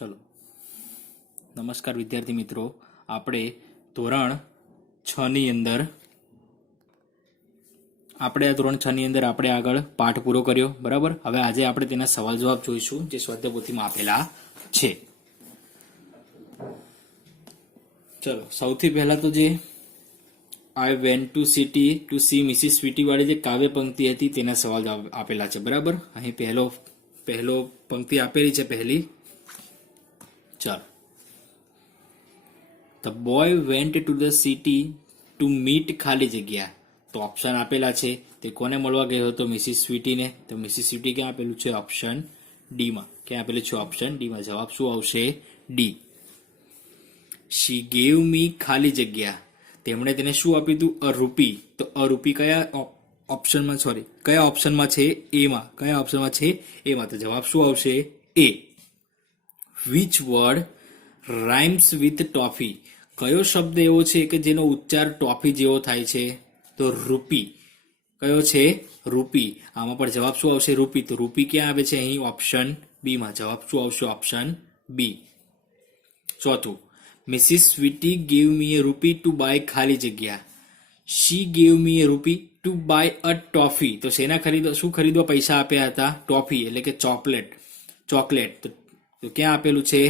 ચલો નમસ્કાર વિદ્યાર્થી મિત્રો, આપણે ધોરણ 6 ની અંદર આપણે આગળ પાઠ પૂરો કર્યો, બરાબર. હવે આજે આપણે તેના સવાલ જવાબ જોઈશું જે સ્વાધ્યાય પોથીમાં આપેલા છે. ચલો સૌથી પહેલા તો જે I went to city to see Mrs Sweety વાળી જે કાવ્ય પંક્તિ હતી તેના સવાલ જવાબ આપેલા છે, બરાબર. અહીં પહેલો પંક્તિ આપેલી છે પહેલી. ચાલો, the boy went to the city to meet ખાલી જગ્યા. તો ઓપ્શન આપેલા છે, તે કોને મળવા ગયો હતો? મિસિસ સ્વીટીને. તો મિસિસ સ્વીટી ક્યાં આપેલું છે? ઓપ્શન ડી માં. ક્યાં આપેલું છે? ઓપ્શન ડી માં. જવાબ શું આવશે? ડી. શી ગેવ મી ખાલી જગ્યા. તેમણે તેને શું આપ્યું હતું? અ રૂપી. તો અ રૂપી કયા ઓપ્શનમાં છે? એ માં. કયા ઓપ્શનમાં છે? એ માં. તો જવાબ શું આવશે? A. Which word rhymes with toffee. કયો શબ્દ એવો છે કે જેનો ઉચ્ચાર ટોફી જેવો થાય છે? તો રૂપી. કયો છે? રૂપી. આમાં પણ જવાબ શું આવશે? રૂપી. તો રૂપી ક્યાં આવે છે? અહીં ઓપ્શન બી માં. જવાબ શું આવશે? Option B. ચોથું, Mrs Sweety gave me a rupee to by ખાલી જગ્યા. શી gave me a rupee to by a toffee. તો શું ખરીદવા પૈસા આપ્યા હતા? ટોફી એટલે કે ચોકલેટ. તો ક્યાં આપેલું છે?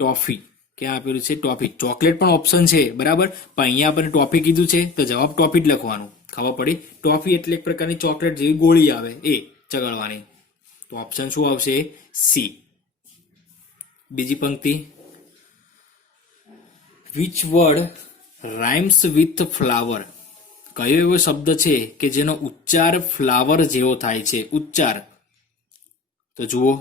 ટોફી. ક્યાં આપેલું છે? ટોફી. ચોકલેટ પણ ઓપ્શન છે, બરાબર, પણ અહીંયા આપણને ટોફી કીધું છે તો જવાબ ટોફી જ લખવાનું. ખબર પડી? ટોફી એટલે એક પ્રકારની ચોકલેટ જેવી ગોળી આવે, એ ચગાડવાની. તો ઓપ્શન શું આવશે? સી. બીજી પંક્તિ, which word rhymes with flower. કયો એવો શબ્દ છે કે જેનો ઉચ્ચાર ફ્લાવર જેવો થાય છે? ઉચ્ચાર. તો જુઓ,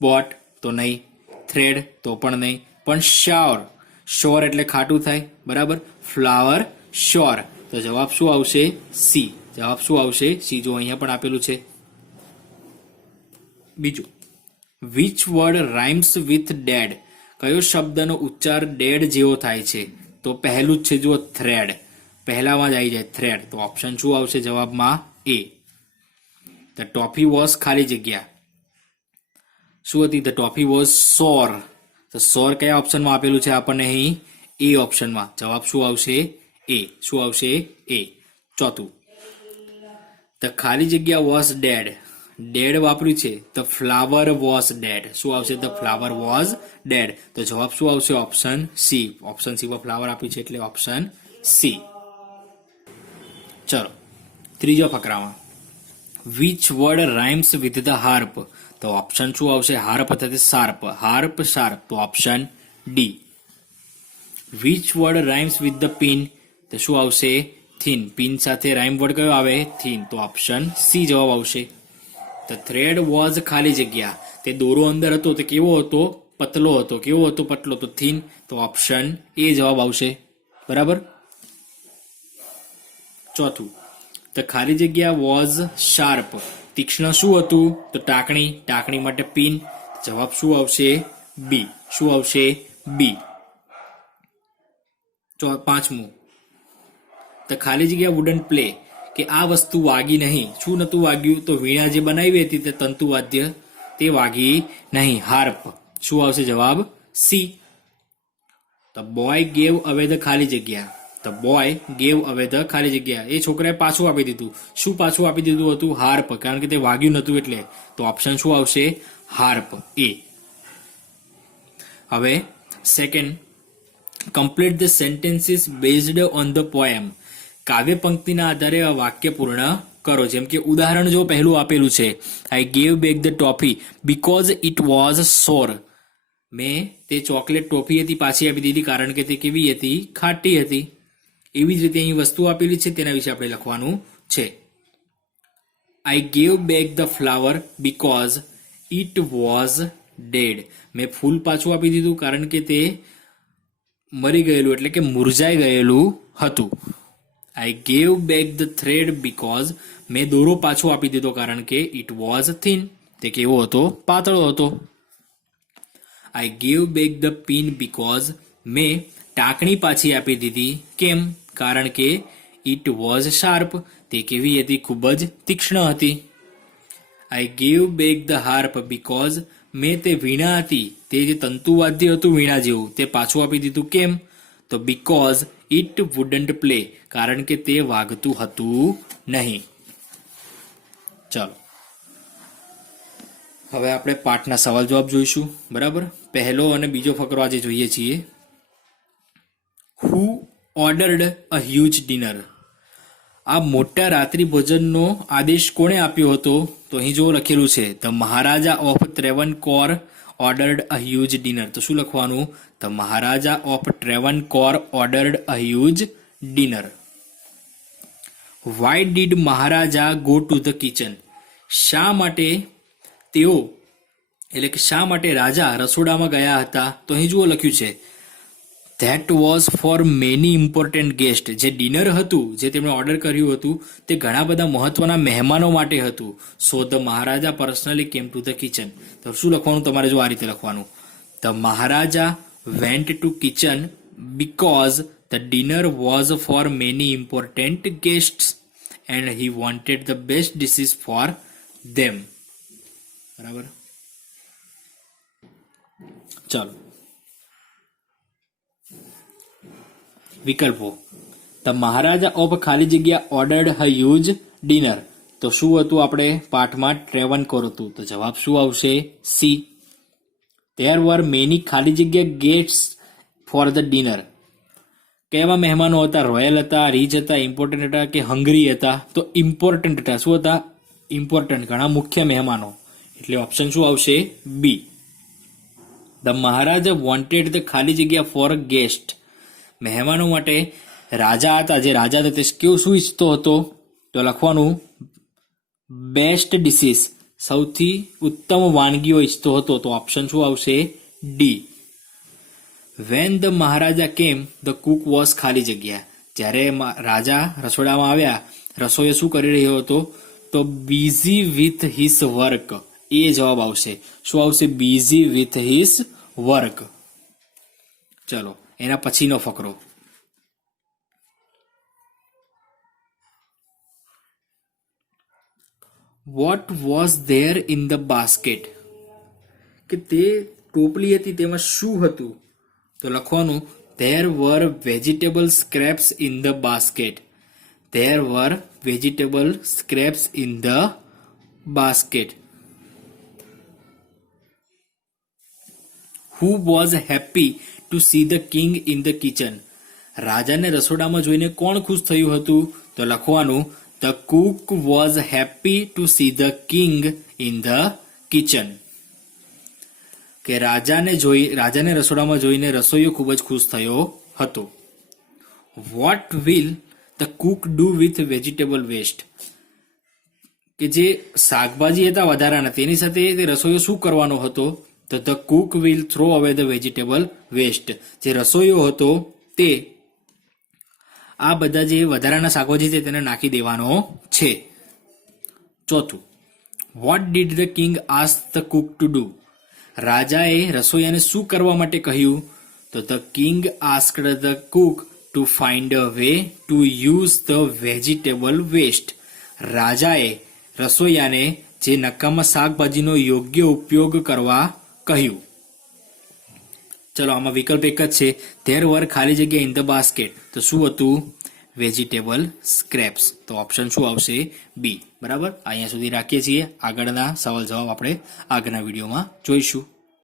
બોટ તો નહીં, થ્રેડ તો પણ નહીં, પણ શ્યોર એટલે ખાટું થાય, બરાબર. Flower sure. તો જવાબ શું આવશે? સી. જવાબ શું આવશે? સી. જો અહીંયા પણ આપેલું છે. બીજું, which word rhymes with dead. કયો શબ્દનો ઉચ્ચાર ડેડ જેવો થાય છે? તો પહેલું જ છે, જુઓ, થ્રેડ. પહેલામાં જ આવી જાય થ્રેડ. તો ઓપ્શન શું આવશે જવાબમાં? એ. ધ ટોફી વોઝ ખાલી જગ્યા. શું હતી? ધ ટોફી વોઝ સોર. તો સોર કયા ઓપ્શનમાં આપેલું છે આપણને? અહીં એ ઓપ્શનમાં. જવાબ શું આવશે? એ. શું આવશે? એ. ચોથું, ધ ખાલી જગ્યા વોઝ ડેડ. ડેડ વાપર્યું છે, ધ ફ્લાવર વોઝ ડેડ. શું આવશે? The flower was dead. તો જવાબ શું આવશે? Option C. ઓપ્શન સી પર ફ્લાવર આપ્યું છે એટલે ઓપ્શન સી. ચલો ત્રીજો ફકરામાં, which word rhymes with the harp. તો ઓપ્શન શું આવશે? હાર્પ અથવા શાર્પ. શાર્પ. તો option D. Which word rhymes with the pin. તો શું આવશે? થીન. પિન સાથે રાઇમ વર્ડ કયો આવે? થીન. તો ઓપ્શન સી જવાબ આવશે. ધ થ્રેડ વોઝ ખાલી જગ્યા. તે દોરો અંદર હતો તે કેવો હતો? પતલો હતો. કેવો હતો? પતલો. તો થીન. તો ઓપ્શન એ જવાબ આવશે, બરાબર. ચોથું, ધ ખાલી જગ્યા વોઝ શાર્પ. તીક્ષ્ણ શું હતું? તો ટાંકણી. ટાંકણી માટે પિન. જવાબ શું આવશે? બી. શું આવશે? બી. પાંચમું, ધ ખાલી જગ્યા વુડન્ટ પ્લે. કે આ વસ્તુ વાગી નહીં. શું નતું વાગ્યું? તો વીણા જે બનાવી હતી તે તંતુવાદ્ય, તે વાગી નહીં. હાર્પ. શું આવશે જવાબ? સી. ધ બોય ગેવ અવે ધ ખાલી જગ્યા. ધ બોય ગેવ અવે ધ ખાલી જગ્યા. એ છોકરાએ પાછું આપી દીધું. શું પાછું આપી દીધું હતું? હાર્પ. કારણ કે તે વાગ્યું નતું એટલે. તો ઓપ્શન શું આવશે? હાર્પ. એ. હવે second, complete the sentences based on the poem. કાવ્ય પંક્તિના આધારે આ વાક્ય પૂર્ણ કરો. જેમ કે ઉદાહરણ જો પહેલું આપેલું છે, I gave back the toffee because it was સોર. મેં તે ચોકલેટ ટોફી હતી પાછી આપી દીધી કારણ કે તે કેવી હતી? ખાટી હતી. એવી જ રીતે અહીં વસ્તુ આપેલી છે તેના વિશે આપણે લખવાનું છે. I gave back the flower because it was dead. મેં ફૂલ પાછું આપી દીધું કારણ કે તે મરી ગયેલું એટલે કે મુરઝાઈ ગયેલું હતું. આઈ gave back the thread because. મેં દોરો પાછો આપી દીધો કારણ કે ઇટ વોઝ થીન. તે કેવો હતો? પાતળો હતો. આઈ gave back the pin because. મેં ટાંકણી પાછી આપી દીધી. કેમ? કારણ કે ઇટ વોઝ શાર્પ. તે કેવી હતી? ખૂબ જ તીક્ષ્ણ હતી. આઈ gave back the harp because મેં તે વીણા હતી, તે જે તંતુવાદ્ય હતું વીણા જેવું, તે પાછું આપી દીધું. કેમ? તો બીકોઝ ઇટ વુડન્ટ પ્લે, કારણ કે તે વાગતું હતું નહીં. ચાલો હવે આપણે પાઠના સવાલ જવાબ જોઈશું. બરાબર, પહેલો અને બીજો ફકરો આજે જોઈએ છીએ. હુ ઓર્ડર્ડ અ હ્યુજ ડિનર? આ મોટા રાત્રિ ભોજનનો આદેશ કોણે આપ્યો હતો? તો અહીં જો લખેલું છે the Maharaja of Travancore ordered a huge dinner. તો શું લખવાનું? The Maharaja of Travancore ordered a huge dinner. Why did Maharaja go to the kitchen? શા માટે તેઓ એટલે કે શા માટે રાજા રસોડામાં ગયા હતા? તો અહીં જુઓ લખ્યું છે that was for many important guest. જે ડિનર હતું, જે તેમણે ઓર્ડર કર્યું હતું, તે ઘણા બધા મહત્વના મહેમાનો માટે હતું. So the Maharaja personally came to the kitchen. તો શું લખવાનું તમારે? જો આ રીતે લખવાનું, the Maharaja went to kitchen because the dinner was for many important guest and he wanted the best dishes for them. બરાબર, ચાલો વિકલ્પો. ધ મહારાજા ઓફ ખાલી જગ્યા ઓર્ડર્ડ અ હ્યુજ ડિનર. તો શું હતું આપણે પાઠમાં? ટ્રેવનકોર હતું. તો જવાબ શું આવશે? સી. ધેર વર મેની ખાલી જગ્યા ગેટ્સ ફોર ધ ડિનર. કેવા મહેમાનો હતા? રોયલ હતા, રીચ હતા, ઇમ્પોર્ટન્ટ હતા કે હંગરી હતા? તો ઇમ્પોર્ટન્ટ હતા. શું હતા? ઇમ્પોર્ટન્ટ, ઘણા મુખ્ય મહેમાનો. એટલે ઓપ્શન શું આવશે? બી. ધ મહારાજા વોન્ટેડ ધ ખાલી જગ્યા ફોર ગેસ્ટ. મહેમાનો માટે રાજા હતા, જે રાજા હતા તે કેવું શું ઈચ્છતો હતો? તો લખવાનું બેસ્ટ ડિશિસ, સૌથી ઉત્તમ વાનગીઓ ઈચ્છતો હતો. તો ઓપ્શન શું આવશે? ડી. વેન ધ મહારાજા કેમ ધ કુક વોઝ ખાલી જગ્યા. જ્યારે રાજા રસોડામાં આવ્યા, રસોઈ શું કરી રહ્યો હતો? તો બિઝી વિથ હિસ વર્ક. એ જવાબ આવશે. શું આવશે? Busy with his work. ચલો એના પછીનો ફકરો. What was there in the basket? કે તે ટોપલી હતી તેમાં શું હતું? તો લખવાનું there were vegetable scraps in the basket. There were vegetable scraps in the basket. Who was happy to see the king in the kitchen? રાજાને રસોડામાં જોઈને કોણ ખુશ થયું હતું? તો લખવાનું the Cook was happy to see the king in the kitchen. કે રાજાને રસોડામાં જોઈને રસોઈયો ખૂબ જ ખુશ થયો હતો. What will the cook do with vegetable waste? કે જે શાકભાજી હતા વધારાના, તેની સાથે તે રસોઈયો શું કરવાનો હતો? તો the cook will throw away the vegetable waste. જે રસોઈયો હતો તે આ બધા જે વધારાના શાકભાજી છે તેને નાખી દેવાનો છે. ચોથું, what did the king ask the cook to do? રાજાએ રસોઈયાને શું કરવા માટે કહ્યું? તો the king asked the cook to find a way to use the vegetable waste. રાજાએ રસોઈયાને જે નકામા શાકભાજીનો યોગ્ય ઉપયોગ કરવા કહ્યું. ચલો આમાં વિકલ્પ એક જ છે, ધેર વર ખાલી જગ્યા ઇન ધ બાસ્કેટ. તો શું હતું? Vegetable scraps. તો ઓપ્શન શું આવશે? બી. બરાબર, અહીંયા સુધી રાખીએ છીએ. આગળના સવાલ જવાબ આપણે આગળના વિડીયોમાં જોઈશું.